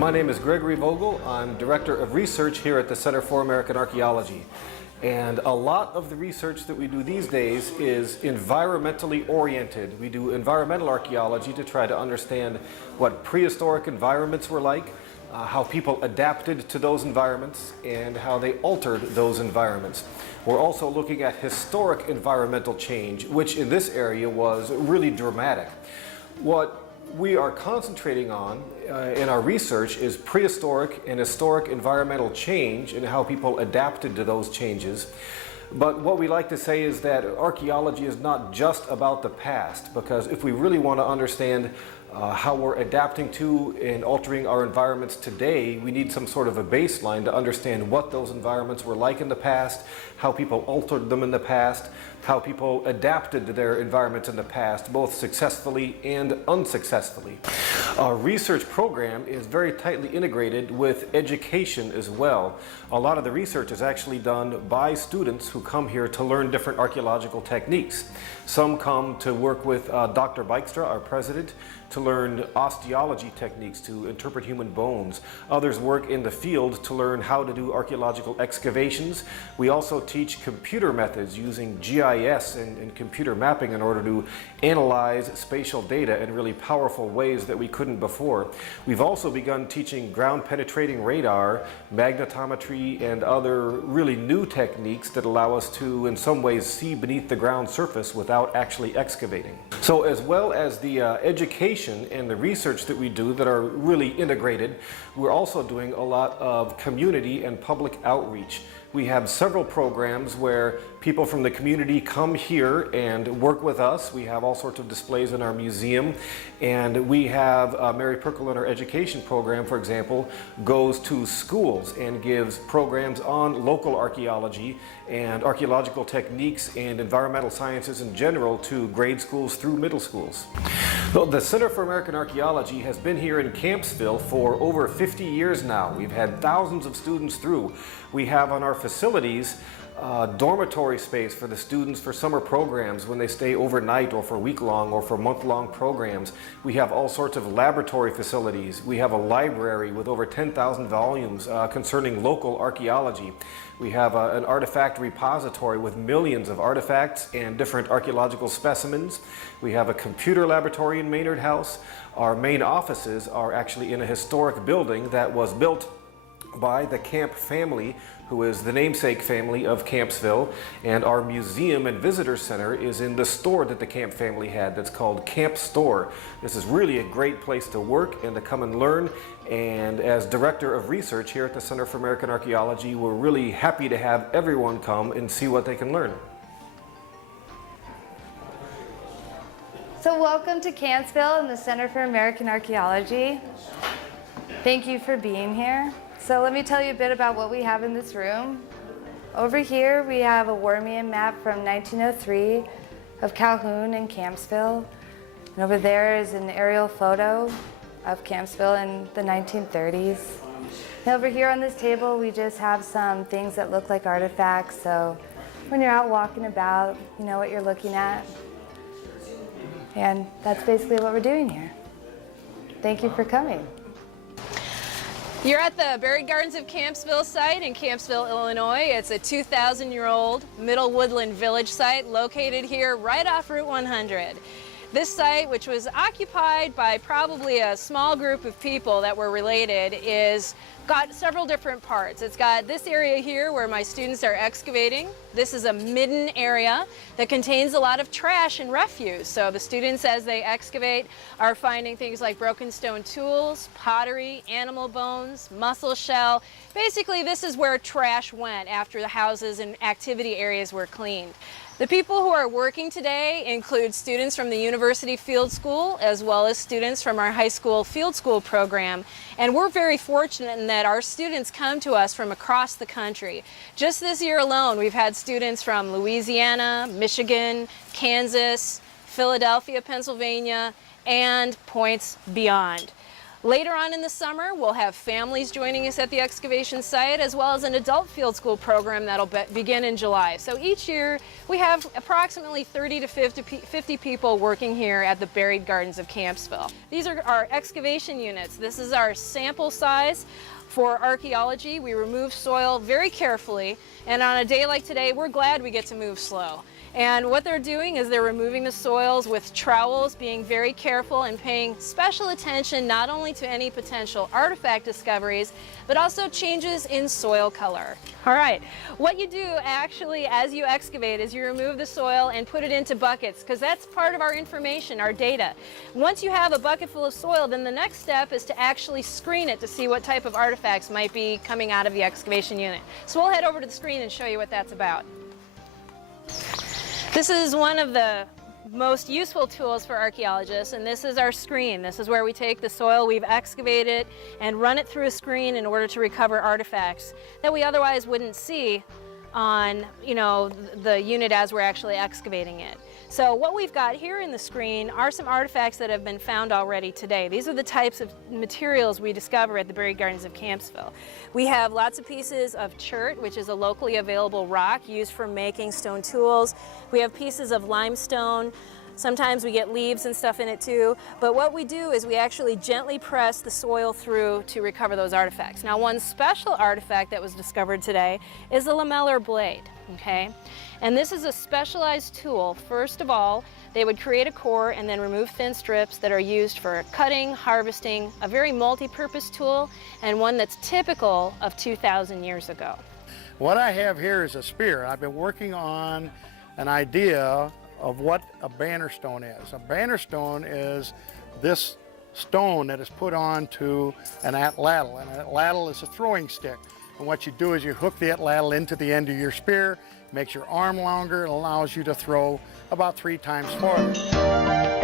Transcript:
My name is Gregory Vogel. I'm Director of Research here at the Center for American Archaeology. And a lot of the research that we do these days is environmentally oriented. We do environmental archaeology to try to understand what prehistoric environments were like, how people adapted to those environments, and how they altered those environments. We're also looking at historic environmental change, which in this area was really dramatic. What we are concentrating on in our research is prehistoric and historic environmental change and how people adapted to those changes. But what we like to say is that archaeology is not just about the past, because if we really want to understand how we're adapting to and altering our environments today, we need some sort of a baseline to understand what those environments were like in the past, how people altered them in the past, how people adapted to their environments in the past, both successfully and unsuccessfully. Our research program is very tightly integrated with education as well. A lot of the research is actually done by students who come here to learn different archaeological techniques. Some come to work with Dr. Bijkstra, our president, to learn osteology techniques to interpret human bones. Others work in the field to learn how to do archaeological excavations. We also teach computer methods using GIS and computer mapping in order to analyze spatial data in really powerful ways that we couldn't before. We've also begun teaching ground penetrating radar, magnetometry, and other really new techniques that allow us to in some ways see beneath the ground surface without actually excavating. So as well as the education and the research that we do that are really integrated, we're also doing a lot of community and public outreach. We have several programs where people from the community come here and work with us. We have all sorts of displays in our museum, and we have Mary Perkle in our education program, for example, goes to schools and gives programs on local archaeology and archaeological techniques and environmental sciences in general to grade schools through middle schools. So the Center for American Archaeology has been here in Campsville for over 50 years now. We've had thousands of students through. We have on our facilities dormitory space for the students for summer programs when they stay overnight or for week-long or for month-long programs. We have all sorts of laboratory facilities. We have a library with over 10,000 volumes concerning local archaeology. We have an artifact repository with millions of artifacts and different archaeological specimens. We have a computer laboratory in Maynard House. Our main offices are actually in a historic building that was built by the Camp family, who is the namesake family of Campsville, and our museum and visitor center is in the store that the Camp family had that's called Camp Store. This is really a great place to work and to come and learn, and as Director of Research here at the Center for American Archaeology, we're really happy to have everyone come and see what they can learn. So welcome to Campsville and the Center for American Archaeology. Thank you for being here. So let me tell you a bit about what we have in this room. Over here we have a Wormian map from 1903 of Calhoun and Campsville. And over there is an aerial photo of Campsville in the 1930s. And over here on this table we just have some things that look like artifacts, so when you're out walking about, you know what you're looking at. And that's basically what we're doing here. Thank you for coming. You're at the Buried Gardens of Campsville site in Campsville, Illinois. It's a 2,000-year-old Middle Woodland Village site located here right off Route 100. This site, which was occupied by probably a small group of people that were related, is got several different parts. It's got this area here where my students are excavating. This is a midden area that contains a lot of trash and refuse. So the students, as they excavate, are finding things like broken stone tools, pottery, animal bones, mussel shell. Basically, this is where trash went after the houses and activity areas were cleaned. The people who are working today include students from the University Field School as well as students from our high school field school program. And we're very fortunate in that our students come to us from across the country. Just this year alone, we've had students from Louisiana, Michigan, Kansas, Philadelphia, Pennsylvania, and points beyond. Later on in the summer, we'll have families joining us at the excavation site, as well as an adult field school program that'll begin in July. So each year, we have approximately 30 to 50 people working here at the Buried Gardens of Campsville. These are our excavation units. This is our sample size. For archaeology, we remove soil very carefully, and on a day like today, we're glad we get to move slow. And what they're doing is they're removing the soils with trowels, being very careful and paying special attention not only to any potential artifact discoveries, but also changes in soil color. All right, what you do actually as you excavate is you remove the soil and put it into buckets, because that's part of our information, our data. Once you have a bucket full of soil, then the next step is to actually screen it to see what type of artifacts might be coming out of the excavation unit. So we'll head over to the screen and show you what that's about. This is one of the most useful tools for archaeologists, and this is our screen. This is where we take the soil we've excavated and run it through a screen in order to recover artifacts that we otherwise wouldn't see on, the unit as we're actually excavating it. So what we've got here in the screen are some artifacts that have been found already today. These are the types of materials we discover at the Buried Gardens of Campsville. We have lots of pieces of chert, which is a locally available rock used for making stone tools. We have pieces of limestone. Sometimes we get leaves and stuff in it too, but what we do is we actually gently press the soil through to recover those artifacts. Now, one special artifact that was discovered today is a lamellar blade, okay? And this is a specialized tool. First of all, they would create a core and then remove thin strips that are used for cutting, harvesting, a very multi-purpose tool, and one that's typical of 2,000 years ago. What I have here is a spear. I've been working on an idea of what a banner stone is. A banner stone is this stone that is put onto an atlatl, and an atlatl is a throwing stick. And what you do is you hook the atlatl into the end of your spear, makes your arm longer, and allows you to throw about 3 times farther.